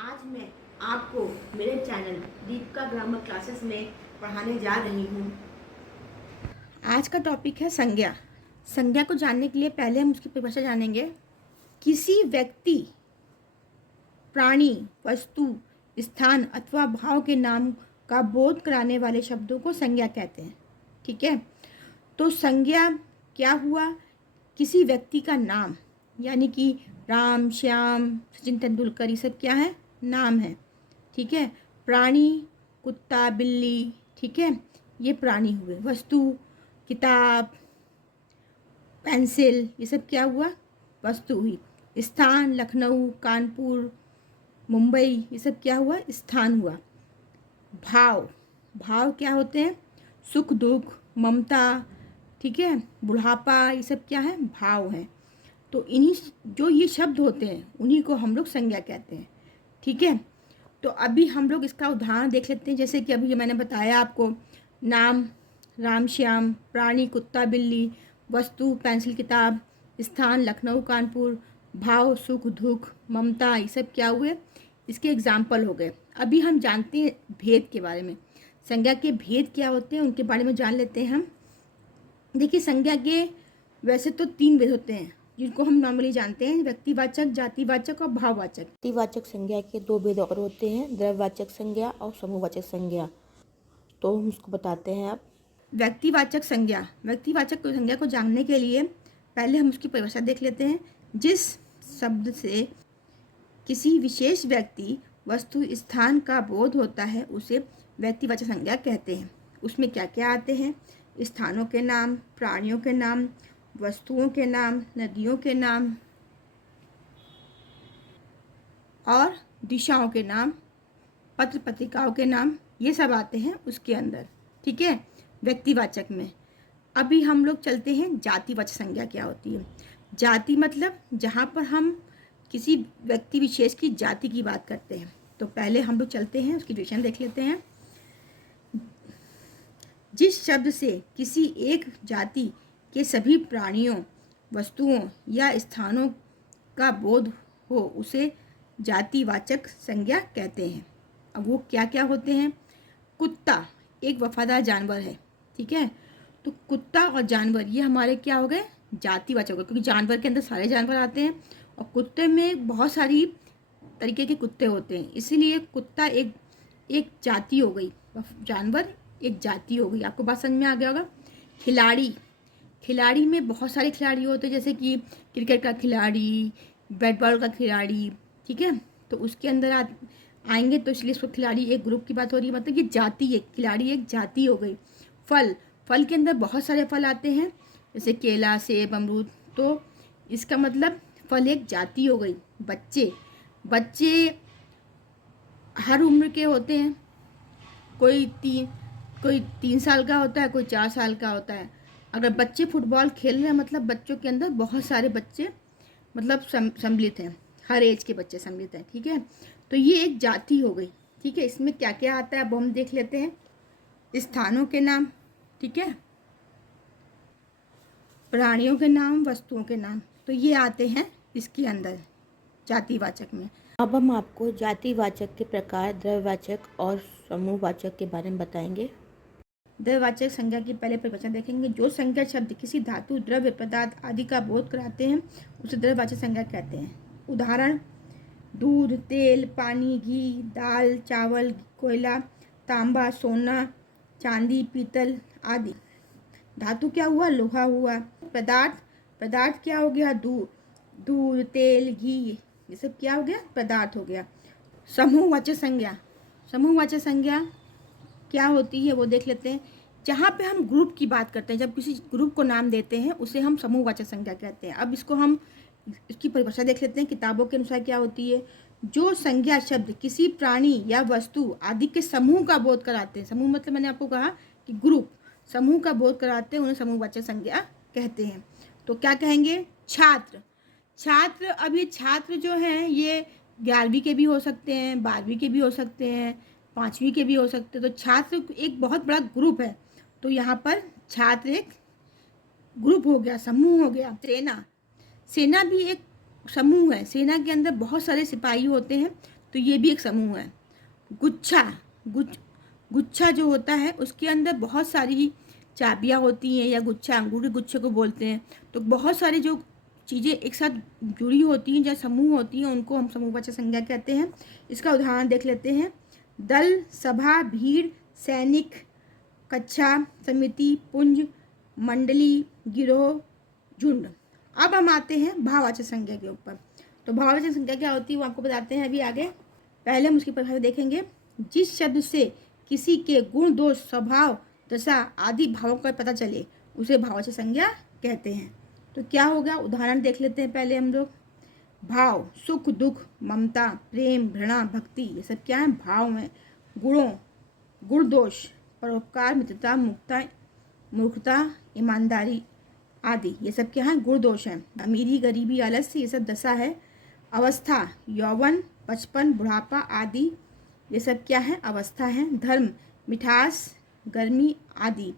आज मैं आपको मेरे चैनल दीपिका ग्रामर क्लासेस में पढ़ाने जा रही हूँ। आज का टॉपिक है संज्ञा। संज्ञा को जानने के लिए पहले हम उसकी परिभाषा जानेंगे। किसी व्यक्ति, प्राणी, वस्तु, स्थान अथवा भाव के नाम का बोध कराने वाले शब्दों को संज्ञा कहते हैं। ठीक है, तो संज्ञा क्या हुआ? किसी व्यक्ति का नाम, यानी कि राम, श्याम, सचिन तेंदुलकर, ये सब क्या है? नाम है। ठीक है, प्राणी, कुत्ता, बिल्ली, ठीक है, ये प्राणी हुए। वस्तु, किताब, पेंसिल, ये सब क्या हुआ? वस्तु हुई। स्थान, लखनऊ, कानपुर, मुंबई, ये सब क्या हुआ? स्थान हुआ। भाव, भाव क्या होते हैं? सुख, दुख, ममता, ठीक है, बुढ़ापा, ये सब क्या है? भाव हैं। तो इन्हीं जो ये शब्द होते हैं उन्हीं को हम लोग संज्ञा कहते हैं। ठीक है, तो अभी हम लोग इसका उदाहरण देख लेते हैं। जैसे कि अभी मैंने बताया आपको, नाम राम, श्याम, प्राणी कुत्ता बिल्ली, वस्तु पेंसिल किताब, स्थान लखनऊ कानपुर, भाव सुख दुख ममता, ये सब क्या हुए? इसके एग्जाम्पल हो गए। अभी हम जानते हैं भेद के बारे में। संज्ञा के भेद क्या होते हैं उनके बारे में जान लेते हैं हम। देखिए, संज्ञा के वैसे तो 3 भेद होते हैं जिनको हम नॉर्मली जानते हैं: व्यक्तिवाचक, जातिवाचक और भाववाचक। व्यक्तिवाचक संज्ञा के 2 भेद और होते हैं, द्रव्यवाचक संज्ञा और समूहवाचक संज्ञा। तो हम उसको बताते हैं अब। व्यक्तिवाचक संज्ञा, व्यक्तिवाचक संज्ञा को जानने के लिए पहले हम उसकी परिभाषा देख लेते हैं। जिस शब्द से किसी विशेष व्यक्ति, वस्तु, स्थान का बोध होता है उसे व्यक्तिवाचक संज्ञा कहते हैं। उसमें क्या क्या आते हैं? स्थानों के नाम, प्राणियों के नाम, वस्तुओं के नाम, नदियों के नाम और दिशाओं के नाम, पत्र पत्रिकाओं के नाम, ये सब आते हैं उसके अंदर। ठीक है, व्यक्तिवाचक में। अभी हम लोग चलते हैं जातिवाचक संज्ञा क्या होती है। जाति मतलब जहाँ पर हम किसी व्यक्ति विशेष की जाति की बात करते हैं। तो पहले हम लोग चलते हैं, उसकी डिफिनेशन देख लेते हैं। जिस शब्द से किसी एक जाति के सभी प्राणियों, वस्तुओं या स्थानों का बोध हो उसे जातिवाचक संज्ञा कहते हैं। अब वो क्या क्या होते हैं? कुत्ता एक वफादार जानवर है। ठीक है, तो कुत्ता और जानवर ये हमारे क्या हो गए? जातिवाचक हो गए, क्योंकि जानवर के अंदर सारे जानवर आते हैं और कुत्ते में बहुत सारी तरीके के कुत्ते होते हैं, इसीलिए कुत्ता एक जाति हो गई, जानवर एक जाति हो गई। आपको बात समझ में आ गया होगा। खिलाड़ी, खिलाड़ी में बहुत सारे खिलाड़ी होते हैं, जैसे कि क्रिकेट का खिलाड़ी, बैट बॉल का खिलाड़ी। ठीक है, तो उसके अंदर आएंगे, तो इसलिए इसको खिलाड़ी एक ग्रुप की बात हो रही है, मतलब ये जाति, एक खिलाड़ी एक जाति हो गई। फल, फल के अंदर बहुत सारे फल आते हैं, जैसे केला, सेब, अमरूद, तो इसका मतलब फल एक जाति हो गई। बच्चे, बच्चे हर उम्र के होते हैं, कोई 3 साल का होता है, कोई 4 साल का होता है। अगर बच्चे फुटबॉल खेल रहे हैं मतलब बच्चों के अंदर बहुत सारे बच्चे मतलब सम्मिलित हैं, हर एज के बच्चे सम्मिलित हैं। ठीक है, तो ये एक जाति हो गई। ठीक है, इसमें क्या क्या आता है अब हम देख लेते हैं। स्थानों के नाम, ठीक है, प्राणियों के नाम, वस्तुओं के नाम, तो ये आते हैं इसके अंदर जातिवाचक में। अब हम आपको जातिवाचक के प्रकार, द्रव्यवाचक और समूहवाचक के बारे में बताएंगे। द्रव्यवाचक संज्ञा की पहले परिभाषा देखेंगे। जो संज्ञा शब्द किसी धातु, द्रव्य, पदार्थ आदि का बोध कराते हैं उसे द्रव्यवाचक संज्ञा कहते हैं। उदाहरण: दूध, तेल, पानी, घी, दाल, चावल, कोयला, तांबा, सोना, चांदी, पीतल आदि। धातु क्या हुआ? लोहा हुआ। पदार्थ, पदार्थ क्या हो गया? दूध, तेल, घी, ये सब क्या हो गया? पदार्थ हो गया। समूहवाचक संज्ञा, समूहवाचक संज्ञा क्या होती है वो देख लेते हैं। जहाँ पे हम ग्रुप की बात करते हैं, जब किसी ग्रुप को नाम देते हैं उसे हम समूहवाचक संज्ञा कहते हैं। अब इसको हम इसकी परिभाषा देख लेते हैं किताबों के अनुसार क्या होती है। जो संज्ञा शब्द किसी प्राणी या वस्तु आदि के समूह का बोध कराते हैं, समूह मतलब मैंने आपको कहा कि ग्रुप, समूह का बोध कराते हैं उन्हें समूहवाचक संज्ञा कहते हैं। तो क्या कहेंगे? छात्र, छात्र, अब ये छात्र जो हैं ये 11वीं के भी हो सकते हैं, 12वीं के भी हो सकते हैं, 5वीं के भी हो सकते हैं। तो छात्र एक बहुत बड़ा ग्रुप है, तो यहाँ पर छात्र एक ग्रुप हो गया, समूह हो गया। सेना, सेना भी एक समूह है। सेना के अंदर बहुत सारे सिपाही होते हैं, तो ये भी एक समूह है। गुच्छा, गुच्छा जो होता है उसके अंदर बहुत सारी चाबियाँ होती हैं, या गुच्छा, अंगूर के गुच्छे को बोलते हैं। तो बहुत सारी जो चीज़ें एक साथ जुड़ी होती हैं, जो समूह होती हैं, उनको हम समूहवाचक संज्ञा कहते हैं। इसका उदाहरण देख लेते हैं। दल, सभा, भीड़, सैनिक, कक्षा, समिति, पुंज, मंडली, गिरोह, झुंड। अब हम आते हैं भाववाचक संज्ञा के ऊपर। तो भाववाचक संज्ञा क्या होती है वो आपको बताते हैं अभी आगे। पहले हम उसकी परिभाषा देखेंगे। जिस शब्द से किसी के गुण, दोष, स्वभाव, दशा आदि भावों का पता चले उसे भाववाचक संज्ञा कहते हैं। तो क्या होगा, उदाहरण देख लेते हैं पहले हम लोग। भाव, सुख, दुख, ममता, प्रेम, घृणा, भक्ति, ये सब क्या है, भाव हैं। गुणों, गुण, दोष, परोपकार, मित्रता, मुक्ता, मूर्खता, ईमानदारी आदि, ये सब क्या है, गुण दोष हैं। अमीरी, गरीबी, आलस्य, ये सब दशा है। अवस्था, यौवन, बचपन, बुढ़ापा आदि, ये सब क्या है, अवस्था है। धर्म, मिठास, गर्मी आदि।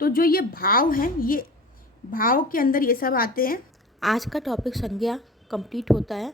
तो जो ये भाव हैं, ये भाव के अंदर ये सब आते हैं। आज का टॉपिक संज्ञा कंप्लीट होता है।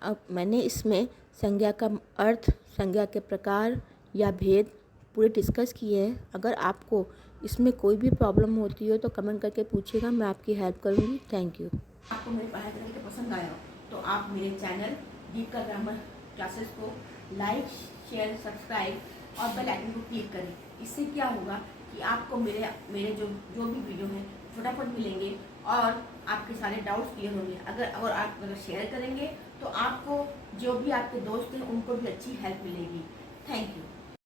अब मैंने इसमें संज्ञा का अर्थ, संज्ञा के प्रकार या भेद पूरे डिस्कस किए हैं। अगर आपको इसमें कोई भी प्रॉब्लम होती हो तो कमेंट करके पूछिएगा, मैं आपकी हेल्प करूँगी। Thank you. आपको मेरे पढ़ाई तरीके पसंद आया हो तो आप मेरे चैनल दीपिका ग्रामर क्लासेस को लाइक, शेयर, सब्सक्राइब और बेल आइकन को क्लिक करें। इससे क्या होगा कि आपको मेरे जो भी वीडियो हैं फटाफट मिलेंगे और आपके सारे डाउट्स क्लियर होंगे। अगर आप शेयर करेंगे तो आपको जो भी आपके दोस्त हैं उनको भी अच्छी हेल्प मिलेगी। Thank you.